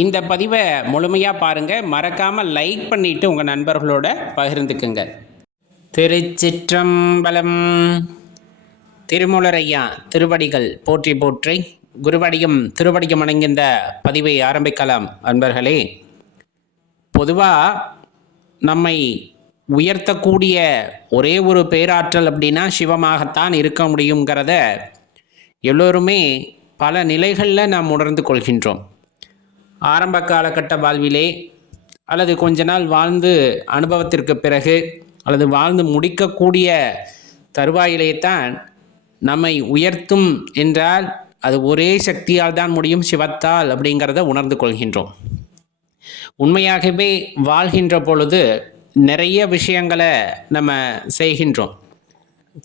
இந்த பதிவை முழுமையாக பாருங்கள். மறக்காமல் லைக் பண்ணிவிட்டு உங்கள் நண்பர்களோட பகிர்ந்துக்குங்க. திருச்சிற்றம்பலம். திருமூலரையா திருவடிகள் போற்றி போற்றி. குருவடியும் திருவடியும் அணங்கின்ற பதிவை ஆரம்பிக்கலாம். அன்பர்களே, பொதுவாக நம்மை உயர்த்தக்கூடிய ஒரே ஒரு பேராற்றல் அப்படின்னா சிவமாகத்தான் இருக்க முடியுங்கிறத எல்லோருமே பல நிலைகளில் நாம் உணர்ந்து கொள்கின்றோம். ஆரம்ப காலகட்ட வாழ்விலே அல்லது கொஞ்ச நாள் வாழ்ந்து அனுபவத்திற்கு பிறகு அல்லது வாழ்ந்து முடிக்கக்கூடிய தருவாயிலே தான் நம்மை உயர்த்தும் என்றால் அது ஒரே சக்தியால் தான் முடியும், சிவத்தால் அப்படிங்கிறத உணர்ந்து கொள்கின்றோம். உண்மையாகவே வாழ்கின்ற பொழுது நிறைய விஷயங்களை நம்ம செய்கின்றோம்.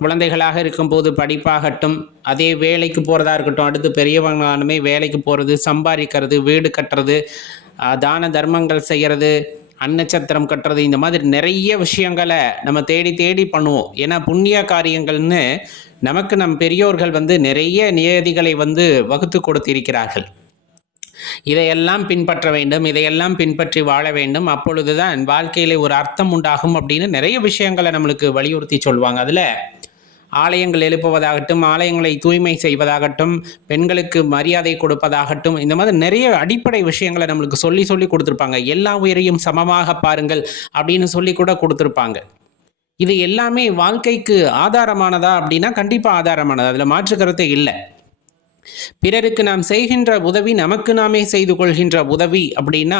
குழந்தைகளாக இருக்கும்போது படிப்பாகட்டும், அதே வேலைக்கு போகிறதா இருக்கட்டும், அடுத்து பெரியவங்களானுமே வேலைக்கு போகிறது, சம்பாதிக்கிறது, வீடு கட்டுறது, தான தர்மங்கள் செய்கிறது, அன்னச்சத்திரம் கட்டுறது, இந்த மாதிரி நிறைய விஷயங்களை நம்ம தேடி தேடி பண்ணுவோம். ஏன்னா புண்ணிய காரியங்கள்னு நமக்கு நம் பெரியோர்கள் நிறைய நியதிகளை வகுத்து கொடுத்திருக்கிறார்கள். இதையெல்லாம் பின்பற்ற வேண்டும், இதையெல்லாம் பின்பற்றி வாழ வேண்டும், அப்பொழுதுதான் வாழ்க்கையில ஒரு அர்த்தம் உண்டாகும் அப்படின்னு நிறைய விஷயங்களை நம்மளுக்கு வலியுறுத்தி சொல்லுவாங்க. அதில் ஆலயங்கள் எழுப்புவதாகட்டும், ஆலயங்களை தூய்மை செய்வதாகட்டும், பெண்களுக்கு மரியாதை கொடுப்பதாகட்டும், இந்த மாதிரி நிறைய அடிப்படை விஷயங்களை நம்மளுக்கு சொல்லி சொல்லி கொடுத்துருப்பாங்க. எல்லா உயிரையும் சமமாக பாருங்கள் அப்படின்னு சொல்லி கூட கொடுத்துருப்பாங்க. இது எல்லாமே வாழ்க்கைக்கு ஆதாரமானதா அப்படின்னா கண்டிப்பாக ஆதாரமானது, அதில் மாற்று கருத்தே இல்லை. பிறருக்கு நாம் செய்கின்ற உதவி நமக்கு நாமே செய்து கொள்கின்ற உதவி அப்படின்னா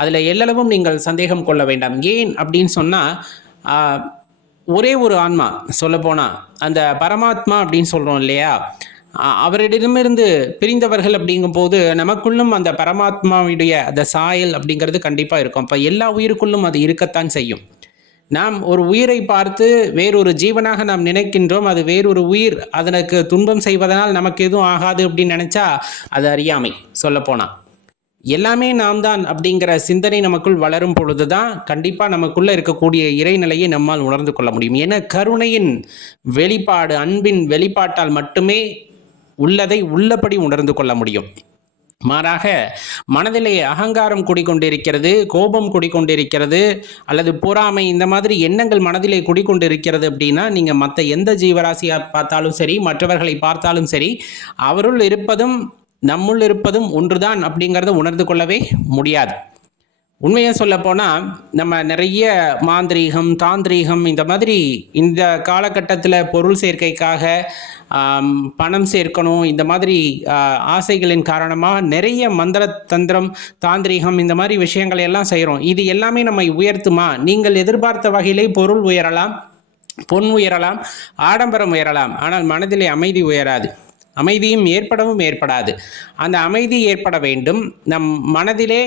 அதில் எல்லளவும் நீங்கள் சந்தேகம் கொள்ள வேண்டாம். ஏன் அப்படின்னு சொன்னால், ஒரே ஒரு ஆன்மா, சொல்லப்போனால் அந்த பரமாத்மா அப்படின்னு சொல்கிறோம் இல்லையா, அவரிடமிருந்து பிரிந்தவர்கள் அப்படிங்கும்போது நமக்குள்ளும் அந்த பரமாத்மாவுடைய அந்த சாயல் அப்படிங்கிறது கண்டிப்பாக இருக்கும். அப்போ எல்லா உயிருக்குள்ளும் அது இருக்கத்தான் செய்யும். நாம் ஒரு உயிரை பார்த்து வேறொரு ஜீவனாக நாம் நினைக்கின்றோம். அது வேறொரு உயிர், அதனுக்கு துன்பம் செய்வதனால் நமக்கு எதுவும் ஆகாது அப்படின்னு நினச்சா அது அறியாமை. சொல்லப்போனால் எல்லாமே நாம் தான் அப்படிங்கிற சிந்தனை நமக்குள் வளரும் பொழுது தான் கண்டிப்பாக நமக்குள்ளே இருக்கக்கூடிய இறைநிலையை நம்மால் உணர்ந்து கொள்ள முடியும். ஏன்னா கருணையின் வெளிப்பாடு, அன்பின் வெளிப்பாட்டால் மட்டுமே உள்ளதை உள்ளபடி உணர்ந்து கொள்ள முடியும். மாறாக மனதிலே அகங்காரம் குடிக்கொண்டிருக்கிறது, கோபம் குடிக்கொண்டிருக்கிறது, அல்லது பொறாமை, இந்த மாதிரி எண்ணங்கள் மனதிலே குடிக்கொண்டிருக்கிறது அப்படின்னா நீங்கள் மற்ற எந்த ஜீவராசியாக பார்த்தாலும் சரி, மற்றவர்களை பார்த்தாலும் சரி, அவருள் இருப்பதும் நம்முள் இருப்பதும் ஒன்றுதான் அப்படிங்கிறத உணர்ந்து கொள்ளவே முடியாது. உண்மையை சொல்லப்போனால் நம்ம நிறைய மாந்திரீகம், தாந்திரீகம், இந்த மாதிரி இந்த காலகட்டத்தில் பொருள் சேர்க்கைக்காக பணம் சேர்க்கணும், இந்த மாதிரி ஆசைகளின் காரணமாக நிறைய மந்திர தந்திரம், தாந்திரீகம், இந்த மாதிரி விஷயங்களை எல்லாம் செய்கிறோம். இது எல்லாமே நம்மை உயர்த்துமா? நீங்கள் எதிர்பார்த்த வகையிலே பொருள் உயரலாம், பொன் உயரலாம், ஆடம்பரம் உயரலாம், ஆனால் மனதிலே அமைதி உயராது. அமைதியும் ஏற்படாது. அந்த அமைதி ஏற்பட வேண்டும். நம் மனதிலே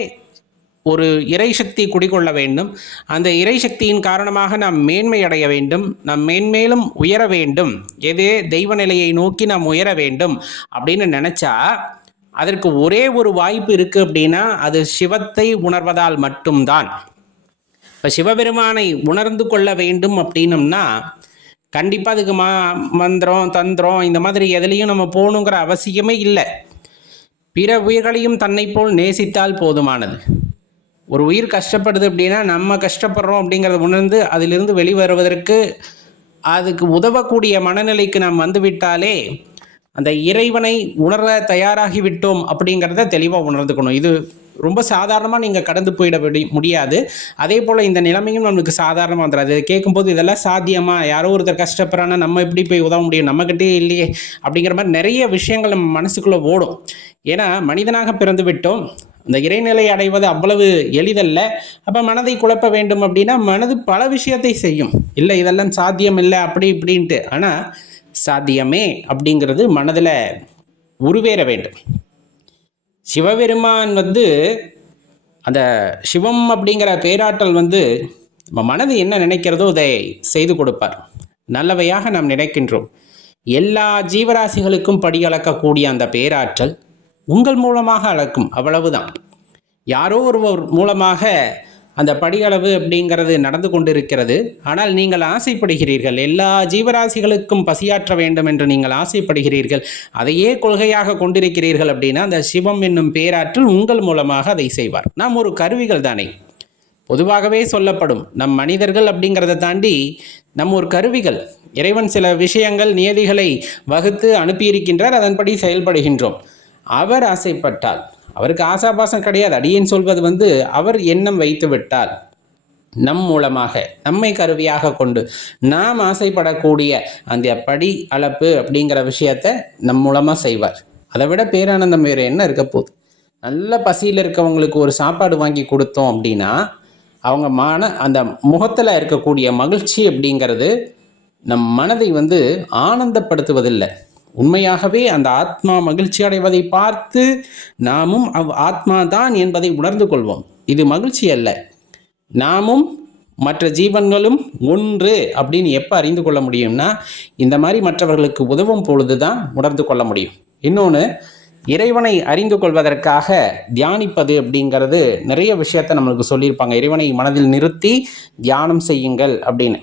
ஒரு இறைசக்தி குடிகொள்ள வேண்டும். அந்த இறைசக்தியின் காரணமாக நாம் மேன்மை அடைய வேண்டும், நாம் மேன்மேலும் உயர வேண்டும், எதே தெய்வ நிலையை நோக்கி நாம் உயர வேண்டும் அப்படின்னு நினச்சா அதற்கு ஒரே ஒரு வாய்ப்பு இருக்குது. அப்படின்னா அது சிவத்தை உணர்வதால் மட்டும்தான். இப்போ சிவபெருமானை உணர்ந்து கொள்ள வேண்டும் அப்படின்னம்னா கண்டிப்பாக அதுக்கு மந்திரம், தந்திரம், இந்த மாதிரி எதுலேயும் நம்ம போகணுங்கிற அவசியமே இல்லை. பிற உயிர்களையும் தன்னை போல் நேசித்தால் போதுமானது. ஒரு உயிர் கஷ்டப்படுது அப்படின்னா நம்ம கஷ்டப்படுறோம் அப்படிங்கிறத உணர்ந்து அதிலிருந்து வெளிவருவதற்கு அதுக்கு உதவக்கூடிய மனநிலைக்கு நாம் வந்துவிட்டாலே அந்த இறைவனை உணர தயாராகி விட்டோம் அப்படிங்கிறத தெளிவாக உணர்ந்துக்கணும். இது ரொம்ப சாதாரணமாக நீங்கள் கடந்து போயிட முடியாது. அதே போல் இந்த நிலைமையும் நம்மளுக்கு சாதாரணமாக வந்துடாது. கேட்கும்போது இதெல்லாம் சாத்தியமா, யாரோ ஒருத்தர் கஷ்டப்படுறான்னா நம்ம எப்படி போய் உதவ முடியும், நம்மக்கிட்டே இல்லையே அப்படிங்கிற மாதிரி நிறைய விஷயங்கள் நம்ம மனசுக்குள்ளே ஓடும். ஏன்னா மனிதனாக பிறந்து விட்டோம், அந்த இறைநிலை அடைவது அவ்வளவு எளிதல்ல. அப்போ மனதை குழப்ப வேண்டும் அப்படின்னா மனது பல விஷயத்தை செய்யும். இல்லை இதெல்லாம் சாத்தியம் இல்லை அப்படி இப்படின்ட்டு. ஆனால் சாத்தியமே அப்படிங்கிறது மனதில் உருவேற வேண்டும். சிவபெருமான் அந்த சிவம் அப்படிங்கிற பேராற்றல் நம்ம மனது என்ன நினைக்கிறதோ அதை செய்து கொடுப்பார். நல்லவையாக நாம் நினைக்கின்றோம். எல்லா ஜீவராசிகளுக்கும் படி அளக்கக்கூடிய அந்த பேராற்றல் உங்கள் மூலமாக அளக்கும், அவ்வளவுதான். யாரோ ஒருவர் மூலமாக அந்த படிகளவு அப்படிங்கிறது நடந்து கொண்டிருக்கிறது. ஆனால் நீங்கள் ஆசைப்படுகிறீர்கள், எல்லா ஜீவராசிகளுக்கும் பசியாற்ற வேண்டும் என்று நீங்கள் ஆசைப்படுகிறீர்கள், அதையே கொள்கையாக கொண்டிருக்கிறீர்கள் அப்படின்னா அந்த சிவம் என்னும் பேராற்றல் உங்கள் மூலமாக அதை செய்வார். நாம் ஒரு கருவிகள் தானே, பொதுவாகவே சொல்லப்படும். நம் மனிதர்கள் அப்படிங்கிறத தாண்டி நம் ஒரு கருவிகள். இறைவன் சில விஷயங்கள் நியதிகளை வகுத்து அனுப்பியிருக்கின்றார், அதன்படி செயல்படுகின்றோம். அவர் ஆசைப்பட்டால், அவருக்கு ஆசாபாசம் கிடையாது. அடியேன் சொல்வது அவர் எண்ணம் வைத்து விட்டால் நம் மூலமாக நம்மை கருவியாக கொண்டு நாம் ஆசைப்படக்கூடிய அந்த படி அளப்பு அப்படிங்கிற விஷயத்தை நம் மூலமாக செய்வார். அதை விட பேரானந்தம் வேறு என்ன இருக்க போகுது? நல்ல பசியில் இருக்கவங்களுக்கு ஒரு சாப்பாடு வாங்கி கொடுத்தோம் அப்படின்னா அவங்க அந்த முகத்தில் இருக்கக்கூடிய மகிழ்ச்சி அப்படிங்கிறது நம் மனதை ஆனந்தப்படுத்துவதில்லை. உண்மையாகவே அந்த ஆத்மா மகிழ்ச்சி அடைவதை பார்த்து நாமும் ஆத்மா தான் என்பதை உணர்ந்து கொள்வோம். இது மகிழ்ச்சி அல்ல. நாமும் மற்ற ஜீவன்களும் ஒன்று அப்படின்னு எப்போ அறிந்து கொள்ள முடியும்னா இந்த மாதிரி மற்றவர்களுக்கு உதவும் பொழுது தான் உணர்ந்து கொள்ள முடியும். இன்னொன்று, இறைவனை அறிந்து கொள்வதற்காக தியானிப்பது அப்படிங்கிறது நிறைய விஷயத்தை நம்மளுக்கு சொல்லியிருப்பாங்க. இறைவனை மனதில் நிறுத்தி தியானம் செய்யுங்கள் அப்படின்னு.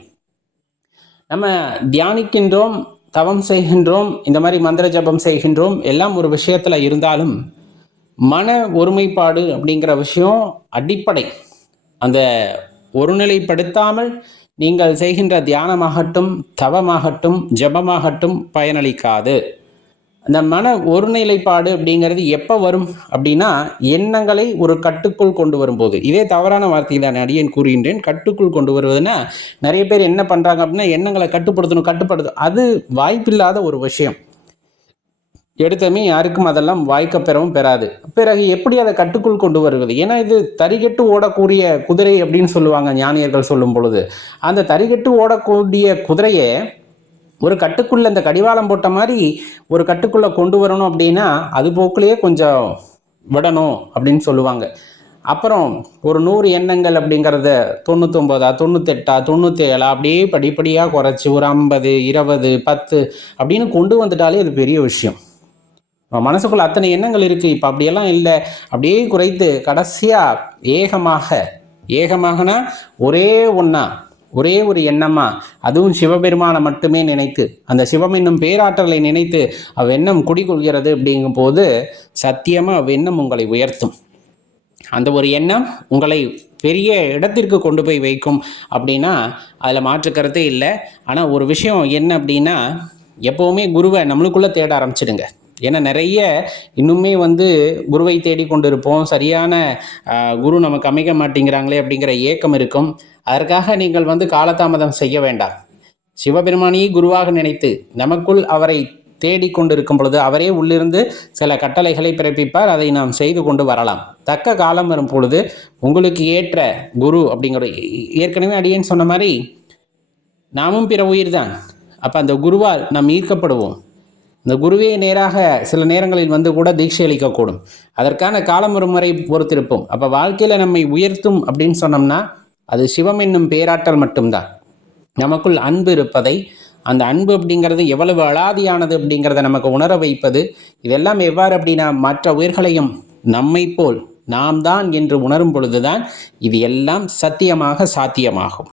நம்ம தியானிக்கின்றோம், தவம் செய்கின்றோம், இந்த மாதிரி மந்திர ஜபம் செய்கின்றோம், எல்லாம் ஒரு விஷயத்தில் இருந்தாலும் மன ஒருமைப்பாடு அப்படிங்கிற விஷயம் அடிப்படை. அந்த ஒருநிலைப்படுத்தாமல் நீங்கள் செய்கின்ற தியானமாகட்டும், தவமாகட்டும், ஜபமாகட்டும் பயனளிக்காது. அந்த மன ஒருநிலைப்பாடு அப்படிங்கிறது எப்போ வரும் அப்படின்னா எண்ணங்களை ஒரு கட்டுக்குள் கொண்டு வரும்போது. இதே தவறான வார்த்தையில் நான் அடியேன் கூறுகின்றேன். கட்டுக்குள் கொண்டு வருவதுன்னா நிறைய பேர் என்ன பண்ணுறாங்க அப்படின்னா எண்ணங்களை கட்டுப்படுத்தணும். அது வாய்ப்பில்லாத ஒரு விஷயம். எடுத்தமே யாருக்கும் அதெல்லாம் வாய்க்க பெறவும் பெறாது. பிறகு எப்படி அதை கட்டுக்குள் கொண்டு வருவது? ஏன்னா இது தறிகெட்டு ஓடக்கூடிய குதிரை அப்படின்னு சொல்லுவாங்க ஞானியர்கள் சொல்லும் பொழுது. அந்த தறிகெட்டு ஓடக்கூடிய குதிரையை ஒரு கட்டுக்குள்ளே இந்த கடிவாளம் போட்ட மாதிரி ஒரு கட்டுக்குள்ளே கொண்டு வரணும் அப்படின்னா அது போக்குலேயே கொஞ்சம் விடணும் அப்படின்னு சொல்லுவாங்க. அப்புறம் ஒரு 100 எண்ணங்கள் அப்படிங்கிறத 99, 98, 97 அப்படியே படிப்படியாக குறைச்சி ஒரு 50, 20, 10 அப்படின்னு கொண்டு வந்துட்டாலே அது பெரிய விஷயம். மனசுக்குள்ள அத்தனை எண்ணங்கள் இருக்குது, இப்போ அப்படியெல்லாம் இல்லை, அப்படியே குறைத்து கடைசியாக ஏகமாகனா ஒரே ஒன்றா, ஒரே ஒரு எண்ணமா, அதுவும் சிவபெருமானை மட்டுமே நினைத்து, அந்த சிவம் என்னும் பேராற்றலை நினைத்து அவ்வெண்ணம் குடிகொள்கிறது அப்படிங்கும் போது சத்தியமாக அவ்வெண்ணம் உங்களை உயர்த்தும். அந்த ஒரு எண்ணம் உங்களை பெரிய இடத்திற்கு கொண்டு போய் வைக்கும் அப்படின்னா அதில் மாற்று கருத்தே இல்லை. ஆனால் ஒரு விஷயம் என்ன அப்படின்னா, எப்போவுமே குருவை நம்மளுக்குள்ளே தேட ஆரம்பிச்சிடுங்க. ஏன்னா நிறைய இன்னுமே குருவை தேடி கொண்டு இருப்போம். சரியான குரு நமக்கு அமைக்க மாட்டேங்கிறாங்களே அப்படிங்கிற ஏக்கம் இருக்கும். அதற்காக நீங்கள் காலதாமதம் செய்ய வேண்டாம். சிவபெருமானியை குருவாக நினைத்து நமக்குள் அவரை தேடி கொண்டு இருக்கும் பொழுது அவரே உள்ளிருந்து சில கட்டளைகளை பிறப்பிப்பார். அதை நாம் செய்து கொண்டு வரலாம். தக்க காலம் வரும் பொழுது உங்களுக்கு ஏற்ற குரு அப்படிங்கிற, ஏற்கனவே அடியேன்னு சொன்ன மாதிரி நாமும் பிற உயிர் தான். அப்போ அந்த குருவால் நாம் ஈர்க்கப்படுவோம். இந்த குருவே நேராக சில நேரங்களில் கூட தீட்சை அளிக்கக்கூடும். அதற்கான காலம் ஒரு முறை பொறுத்திருப்போம். அப்போ வாழ்க்கையில் நம்மை உயர்த்தும் அப்படின்னு சொன்னோம்னா அது சிவம் என்னும் பேராற்றல் மட்டும்தான். நமக்குள் அன்பு இருப்பதை, அந்த அன்பு அப்படிங்கிறது எவ்வளவு அலாதியானது அப்படிங்கிறத நமக்கு உணர வைப்பது. இதெல்லாம் எவ்வாறு அப்படின்னா மற்ற உயிர்களையும் நம்மை போல் நாம் தான் என்று உணரும் பொழுதுதான் இது எல்லாம் சத்தியமாக சாத்தியமாகும்.